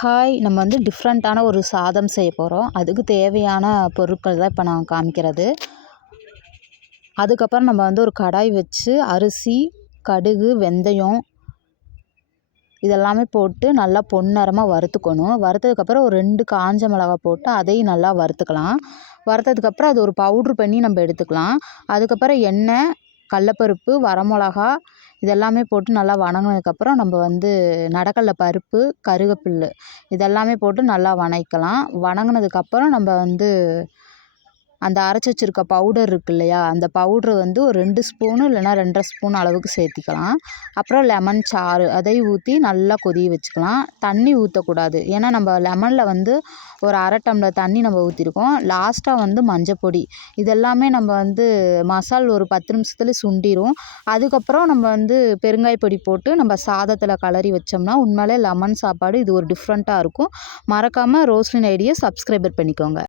Hi, நம்ம வந்து டிஃப்ரெண்ட்டான ஒரு சாதம் செய்ய போகிறோம். அதுக்கு தேவையான பொருட்கள் தான் இப்போ நான் காமிக்கிறது. அதுக்கப்புறம் நம்ம வந்து ஒரு கடாய் வச்சு அரிசி, கடுகு, வெந்தயம் இதெல்லாமே போட்டு நல்லா பொன்னிறமா வறுத்துக்கணும். வறுத்ததுக்கப்புறம் ஒரு 2 காஞ்ச மிளகா போட்டு அதையும் நல்லா வறுத்துக்கலாம். வறுத்ததுக்கப்புறம் அது ஒரு பவுட்ரு பண்ணி நம்ம எடுத்துக்கலாம். அதுக்கப்புறம் எண்ணெய், கடலப்பருப்பு, வரமிளகா இதெல்லாமே போட்டு நல்லா வணங்கினதுக்கப்புறம் நம்ம வந்து நடக்கடலை பருப்பு, கருவேப்பில்லை இதெல்லாமே போட்டு நல்லா வணக்கலாம். வணங்கினதுக்கப்புறம் நம்ம வந்து அந்த அரைச்சி வச்சுருக்க பவுடர் இருக்கு இல்லையா, அந்த பவுட்ரு வந்து ஒரு 2 ஸ்பூனு இல்லைனா 2 1/2 ஸ்பூன் அளவுக்கு சேர்த்திக்கலாம். அப்புறம் லெமன் சாறு அதையும் ஊற்றி நல்லா கொதிய வச்சுக்கலாம். தண்ணி ஊற்றக்கூடாது. ஏன்னா நம்ம லெமனில் வந்து ஒரு 1/2 டம்ளர் தண்ணி நம்ம ஊற்றிருக்கோம். லாஸ்ட்டாக வந்து மஞ்சப்பொடி இதெல்லாமே நம்ம வந்து மசால் ஒரு 10 நிமிஷத்துல சுண்டிரும். அதுக்கப்புறம் நம்ம வந்து பெருங்காய பொடி போட்டு நம்ம சாதத்தில் கலரி வச்சோம்னா உண்மையிலே லெமன் சாப்பாடு இது ஒரு டிஃப்ரெண்ட்டாக இருக்கும். மறக்காமல் ரோஸ்லின் ஐடியை சப்ஸ்கிரைபர் பண்ணிக்கோங்க.